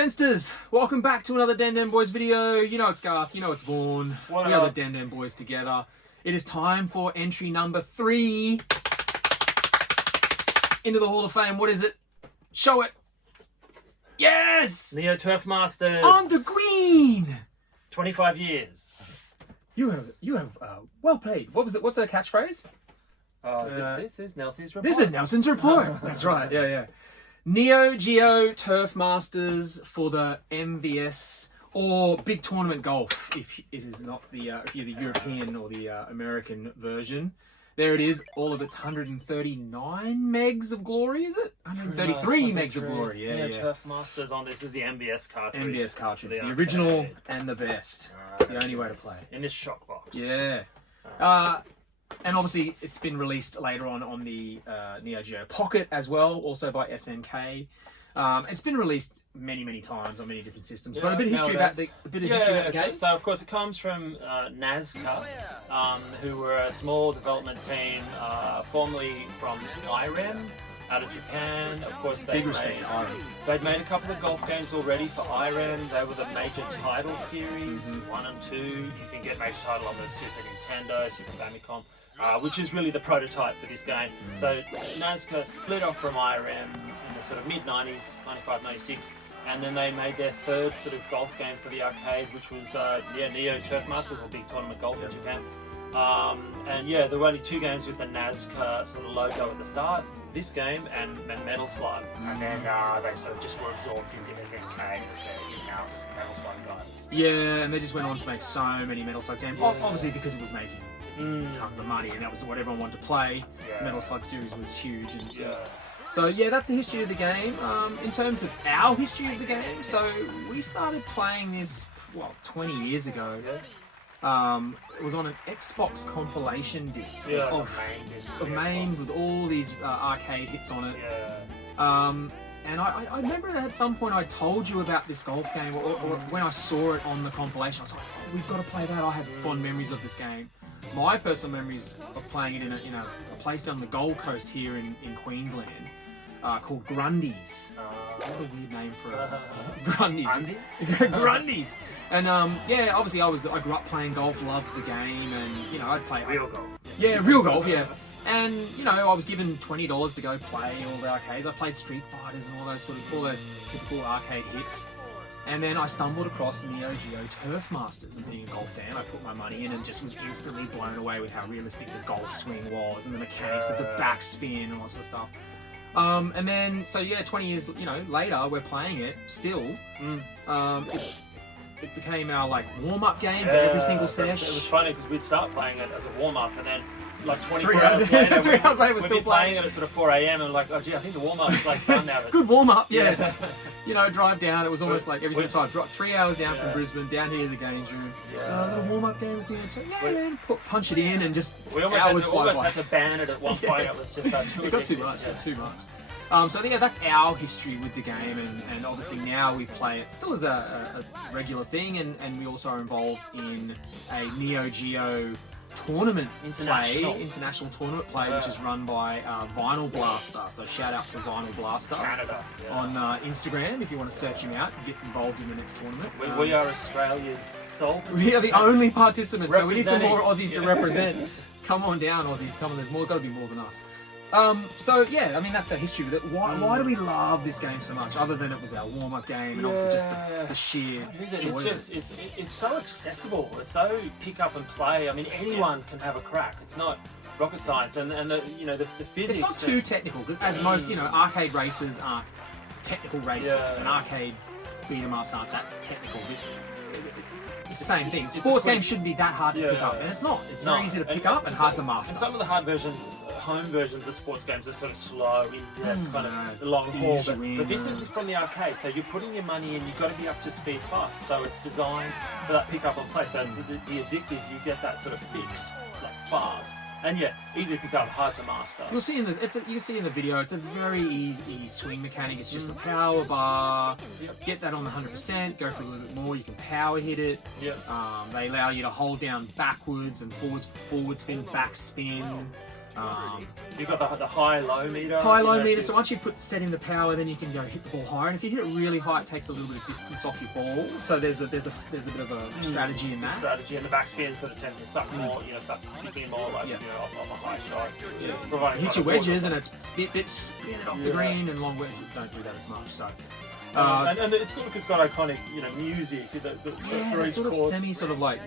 Densters, welcome back to another Den Den Boys video. You know it's Garth, you know it's Vaughn. What we are the up? Den Den Boys together. It is time for entry number 3 into the Hall of Fame. What is it? Show it. Yes! Neo Turf Masters. I'm the Queen! 25 years. You have well played. What was it? What's her catchphrase? This is Nelson's report. This is Nelson's report. That's right. Yeah. Neo Geo Turf Masters for the MVS or Big Tournament Golf, if it is not the if you're the European or the American version. There it is, all of its 139 megs of glory, is it? 133 megs of glory, Neo yeah. Turf Masters on this is the MBS cartridge. MVS cartridge, the arcade. original and the best. The only way to play. In this shock box. Yeah. And obviously, it's been released later on the Neo Geo Pocket as well, also by SNK. It's been released many times on many different systems. But a bit of history about the game. So of course it comes from Nazca, who were a small development team, formerly from IREM, out of Japan. Of course, Big respect to IREM. They'd made a couple of golf games already for IREM. They were the Major Title series, 1 and 2. You can get Major Title on the Super Nintendo, Super Famicom. Which is really the prototype for this game. So Nazca split off from IRM in the sort of mid-90s, 95, 96, and then they made their third sort of golf game for the arcade, which was Neo Turf Masters, or Big Tournament Golf in Japan. There were only 2 games with the Nazca sort of logo at the start. This game and Metal Slug, and then they sort of just were absorbed into SNK as their in-house Metal Slug guys. Yeah, and they just went on to make so many Metal Slug games. Obviously because it was making tons of money, and that was what everyone wanted to play. The Metal Slug series was huge, and so that's the history of the game. In terms of our history of the game, so we started playing this 20 years ago. It was on an Xbox compilation disc of MAMEs with all these arcade hits on it. And I remember at some point I told you about this golf game, or when I saw it on the compilation, I was like, oh, we've got to play that. I had fond memories of this game. My personal memories of playing it in a place on the Gold Coast here in Queensland called Grundy's. What a weird name for Grundy's. Grundy's. And obviously I grew up playing golf, loved the game, and I'd play Real golf. Yeah, real golf. Yeah. And I was given $20 to go play all the arcades. I played Street Fighters and all those typical arcade hits. And then I stumbled across Neo Geo Turf Masters, and being a golf fan, I put my money in and just was instantly blown away with how realistic the golf swing was and the mechanics of the backspin and all that sort of stuff. And then 20 years later, we're playing it still. It became our warm-up game for every single session. It was funny because we'd start playing it as a warm-up, and then 24 3 hours later, 3 hours later, we're we'd still be playing it at sort of 4 a.m. and oh gee, I think the warm-up is done now. Good warm-up, yeah. Drive down. It was almost like every single time. 3 hours down from Brisbane, down here to the games room. A little warm-up game with you. Man, punch it in and just we almost had to ban it at one point. It was just too it got too much. Too much. That's our history with the game, and obviously now we play it still as a regular thing, and we also are involved in a Neo Geo tournament international tournament play, which is run by Vinyl Blaster. So shout out to Vinyl Blaster Canada on Instagram if you want to search him out and get involved in the next tournament. We are Australia's sole participants. We are the only participants, so we need some more Aussies to represent. Come on down, Aussies. Come on, there's got to be more than us. That's our history with it. Why do we love this game so much, other than it was our warm-up game and also just the sheer joy of it? It's so accessible. It's so pick up and play. I mean, anyone can have a crack. It's not rocket science, and the physics. It's not too technical, because as most arcade races aren't technical races, and arcade beat 'em ups aren't that technical. It's the same thing. Sports games shouldn't be that hard to pick up, and it's not. It's very easy to pick up and hard to master. And some of the home versions of sports games are sort of slow, in-depth, kind of long haul. But this is from the arcade, so you're putting your money in, you've got to be up to speed fast. So it's designed for that pick up and play. So it's the addictive, you get that sort of fix, fast. And easy to pick up, hard to master. You'll see in the video, it's a very easy swing mechanic. It's just a power bar. Get that on 100%. Go for a little bit more. You can power hit it. They allow you to hold down backwards and forward spin, back spin. You've got the high-low meter. High-low meter, so once you set in the power, then you can go hit the ball higher. And if you hit it really high, it takes a little bit of distance off your ball. So there's a bit of a strategy in that. Strategy, and the backspin sort of tends to suck more, suck in more like, off a high shot. Yeah. Hit your wedges, and it's spin it off the green, and long wedges don't do that as much. So. And it's good because it's got iconic, music. It's sort of sort of like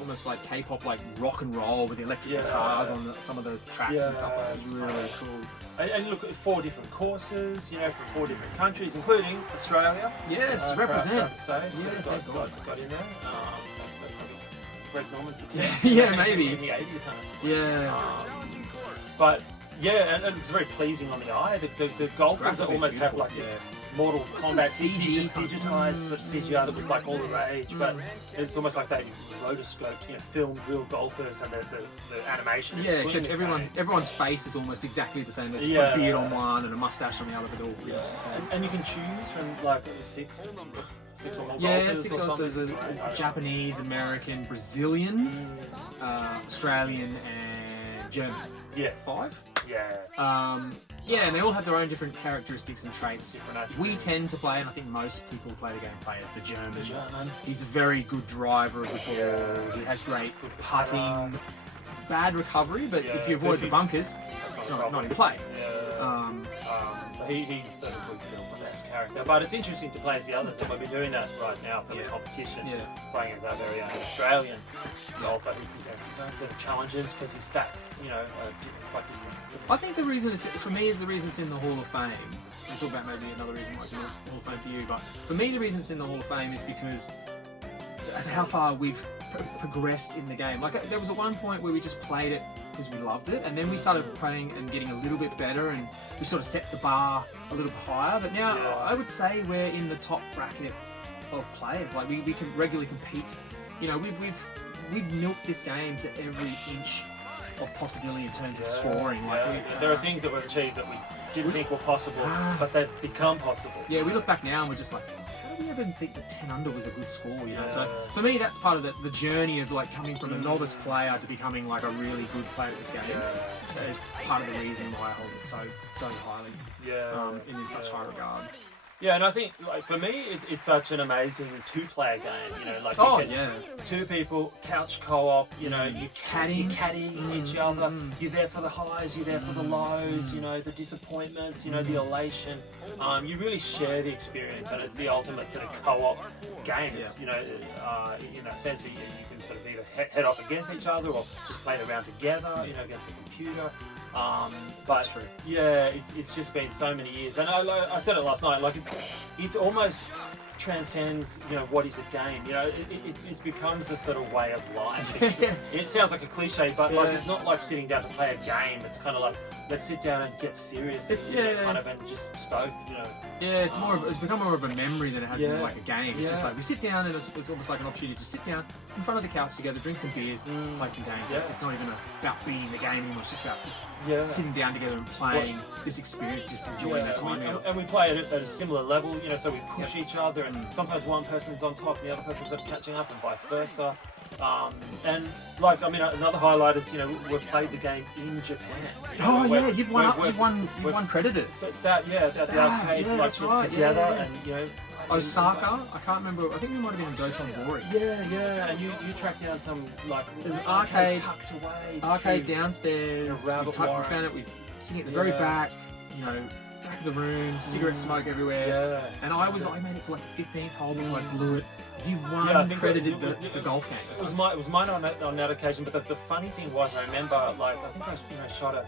almost like K-pop, like rock and roll with the electric guitars on some of the tracks and stuff. Like it's really cool. And look at 4 different courses, from 4 different countries, including Australia. Yes, represent. Got in there. Thanks to Greg Norman's success. Yeah, maybe in the 80s. Yeah. But yeah, and it's very pleasing on the eye. The golfers almost have like this Mortal Kombat digitized sort of CGI that was like all the rage, but it's almost like they rotoscoped, filmed real golfers and the animation. Yeah, except everyone's face is almost exactly the same. There's a beard on one and a mustache on the other, but all pretty much the same. And you can choose from like 6 or more golfers. 6 or so. There's Japanese, American, Brazilian, Australian, and German. Yes. 5. Yeah. Yeah, and they all have their own different characteristics and traits. We tend to play, and I think most people who play the game play as the German. He's a very good driver of the ball. He has great putting, bad recovery, but if you avoid the bunkers, it's not in play. So he's sort of the best character. But it's interesting to play as the others, and we'll be doing that right now for the competition. Playing as our very own Australian golfer who presents his own set of challenges because his stats, are quite different. I think the reason it's in the Hall of Fame. We'll talk about maybe another reason why it's in the Hall of Fame for you, but for me the reason it's in the Hall of Fame is because of how far we've progressed in the game. Like there was at one point where we just played it because we loved it, and then we started playing and getting a little bit better, and we sort of set the bar a little bit higher. But now I would say we're in the top bracket of players. Like we can regularly compete. We've milked this game to every inch of possibility in terms of scoring. There are things that we've achieved that we didn't think were possible, but they've become possible. Yeah, we look back now and we're just like, how do we ever think that 10 under was a good score? So for me, that's part of the journey of like coming from a novice player to becoming like a really good player at this game. That is part of the reason why I hold it so highly. In such high regard. Yeah, and I think for me, it's such an amazing 2-player game. 2 people, couch co-op. You're caddying each other. You're there for the highs, you're there for the lows. The disappointments. The elation. You really share the experience, and it's the ultimate sort of co-op game. In that sense, you can sort of either head off against each other or just play it around together. Against the computer. But That's true. Yeah, it's just been so many years, and I said it last night. Like it's almost transcends what is a game. It becomes a sort of way of life. It sounds like a cliche, but like it's not like sitting down to play a game. It's kind of like let's sit down and get serious. Kind of and just stoke. Yeah, it's become more of a memory than it has been like a game. It's just like we sit down, and it's almost like an opportunity to sit down in front of the couch together, drink some beers, play some games. It's not even about being the game anymore. It's just about just sitting down together and playing this experience, just enjoying that time. And we play at a similar level, so we push each other, and sometimes one person's on top and the other person's sort of catching up, and vice versa. Another highlight is we've played the game in Japan. You've won creditors. At the arcade, together, and Osaka, I can't remember. I think we might have been in Dotonbori. And you tracked down some there's an arcade tucked away, arcade downstairs. We found it. We sitting at the very back, back of the room, cigarette smoke everywhere. And I made it to like the 15th hole, and I blew it. You won credited the golf game. It was mine on that occasion, but the funny thing was, I remember I think I shot a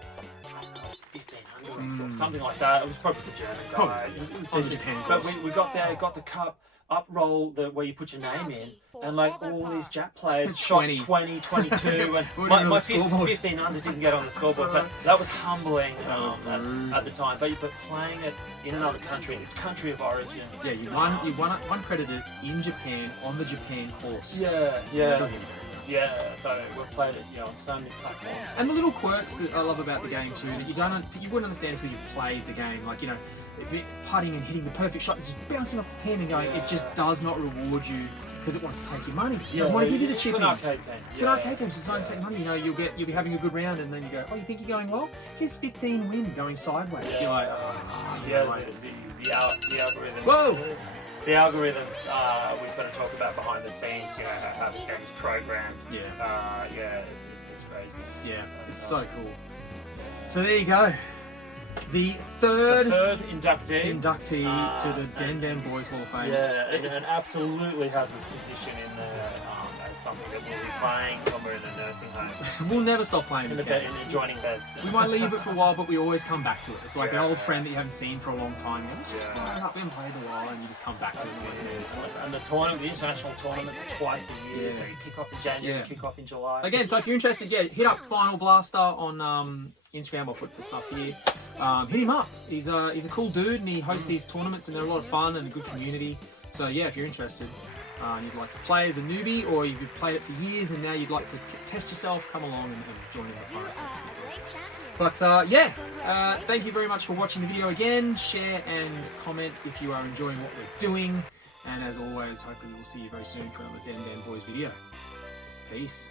1500 or something like that. It was probably the German guy. It was Japan. But we got there, got the cup, up roll where you put your name in, and like all these Jap players shot 20, 22, and my 1500 didn't get on the scoreboard, so that was humbling at the time. But playing it in another country, its country of origin. Yeah, you won credited in Japan on the Japan course. Yeah, so we've played it on so many platforms. And the little quirks that I love about the game too, that you wouldn't understand until you played the game. Like, putting and hitting the perfect shot and just bouncing off the pin and going, it just does not reward you because it wants to take your money. It doesn't want to give you the chippies. It's an arcade game. It's an arcade game, so it's not going to take money. You know, you'll be having a good round, and then you go, oh, you think you're going well? Here's 15 win going sideways. Yeah. You're like, oh, Yeah, like, the algorithms. whoa! The algorithms we sort of talk about behind the scenes, you know, how this game is programmed. Yeah. Yeah, it's crazy. Yeah, it's so cool. So there you go. The third inductee to the Den Den Boys Hall of Fame. Yeah, and absolutely has its position in there as something that we'll be playing when we're in a nursing home. We'll never stop playing In this the game. in adjoining beds. We might leave it for a while, but we always come back to it. It's like an Yeah, old yeah. friend that you haven't seen for a long time. You know, let's just Yeah. fire it up. We haven't played in a while, and you just come back to it. And the international tournaments are twice a year, Yeah. so you kick off in January, Yeah. kick off in July. Again, so if you're interested, yeah, hit up Final Blaster on Instagram. I'll put the stuff here. Hit him up. He's a cool dude, and he hosts these tournaments, and they're a lot of fun and a good community. So yeah, if you're interested, and you'd like to play as a newbie, or you've played it for years and now you'd like to test yourself, come along and join in the fun. But yeah, thank you very much for watching the video again. Share and comment if you are enjoying what we're doing. And as always, hopefully we'll see you very soon for another Den Den Boys video. Peace.